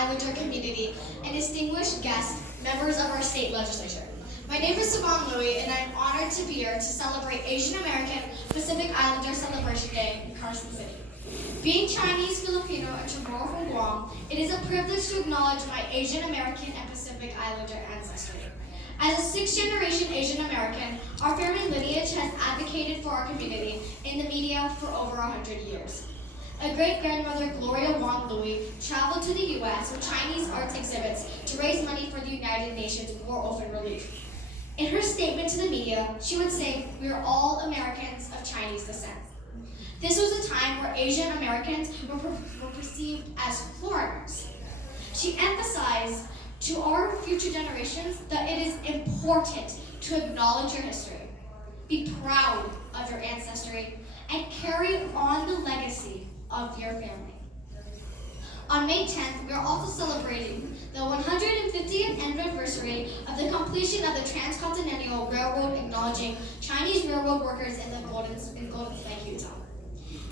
Islander community, and distinguished guests, members of our state legislature. My name is Cevan and I'm honored to be here to celebrate Asian American Pacific Islander Celebration Day in Carson City. Being Chinese, Filipino, and Chamorro from Guam, it is a privilege to acknowledge my Asian American and Pacific Islander ancestry. As a sixth-generation Asian American, our family lineage has advocated for our community in the media for over 100 years. A great-grandmother, Gloria Wong Louie, traveled to the U.S. with Chinese arts exhibits to raise money for the United Nations War Orphan Relief. In her statement to the media, she would say, "We are all Americans of Chinese descent." This was a time where Asian Americans were perceived as foreigners. She emphasized to our future generations that it is important to acknowledge your history, be proud of your ancestry, and carry on the legacy of your family. On May 10th, we are also celebrating the 150th anniversary of the completion of the Transcontinental Railroad, acknowledging Chinese railroad workers in Golden Lake, Utah.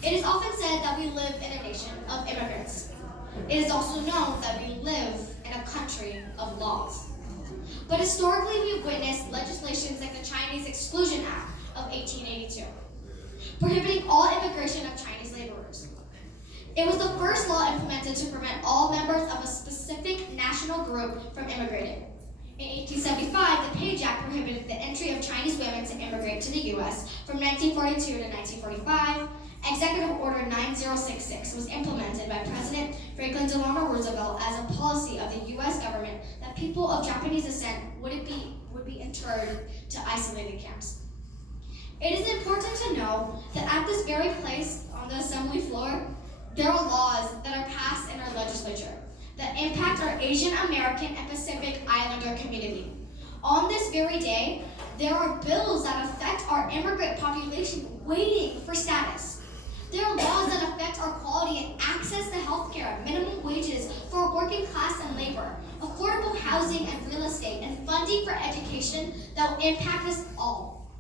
It is often said that we live in a nation of immigrants. It is also known that we live in a country of laws. But historically, we've witnessed legislations like the Chinese Exclusion Act of 1882, prohibiting all immigration of Chinese laborers. It was the first law implemented to prevent all members of a specific national group from immigrating. In 1875, the Page Act prohibited the entry of Chinese women to immigrate to the U.S. From 1942 to 1945, Executive Order 9066 was implemented by President Franklin Delano Roosevelt as a policy of the U.S. government that people of Japanese descent would be interred to isolated camps. It is important to know that at this very place on the assembly floor, there are laws that are passed in our legislature that impact our Asian American and Pacific Islander community. On this very day, there are bills that affect our immigrant population waiting for status. There are laws that affect our quality and access to healthcare, minimum wages for working class and labor, affordable housing and real estate, and funding for education that will impact us all.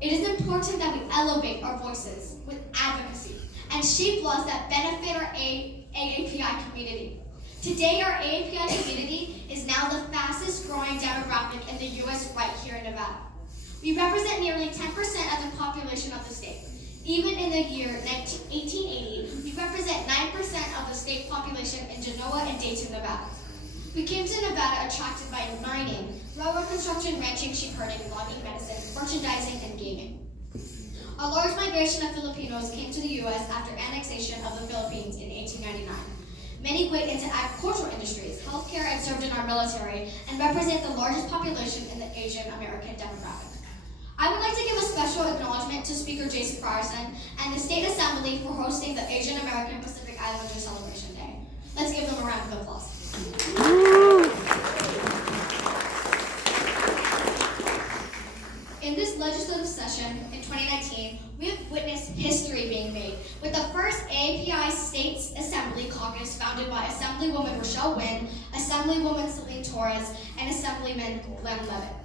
It is important that we elevate our voices with advocacy and shape laws that benefit our AAPI community. Today, our AAPI community is now the fastest growing demographic in the U.S. right here in Nevada. We represent nearly 10% of the population of the state. Even in the year 1880, we represent 9% of the state population in Genoa and Dayton, Nevada. We came to Nevada attracted by mining, railroad construction, ranching, sheep herding, logging, medicine, merchandising, and gaming. A large migration of Filipinos came to the U.S. after annexation of the Philippines in 1899. Many went into agricultural industries, healthcare, and served in our military, and represent the largest population in the Asian American demographic. I would like to give a special acknowledgement to Speaker Jason Frierson and the State Assembly for hosting the Asian American Pacific Islander Celebration Day. Let's give them a round of applause. In this legislative session in 2019, we have witnessed history being made with the first AAPI States Assembly Caucus founded by Assemblywoman Rochelle Wynn, Assemblywoman Celine Torres, and Assemblyman Glenn Levitt.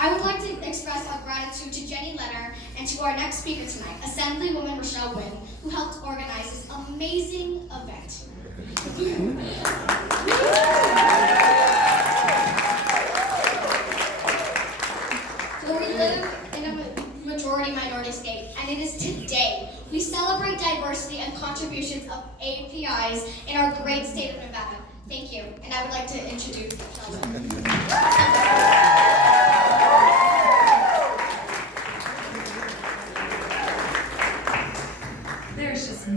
I would like to express our gratitude to Jenny Leonard and to our next speaker tonight, Assemblywoman Rochelle Wynn, who helped organize this amazing event. So we live in a majority-minority state, and it is today we celebrate diversity and contributions of APIs in our great state of Nevada. Thank you, and I would like to introduce There's just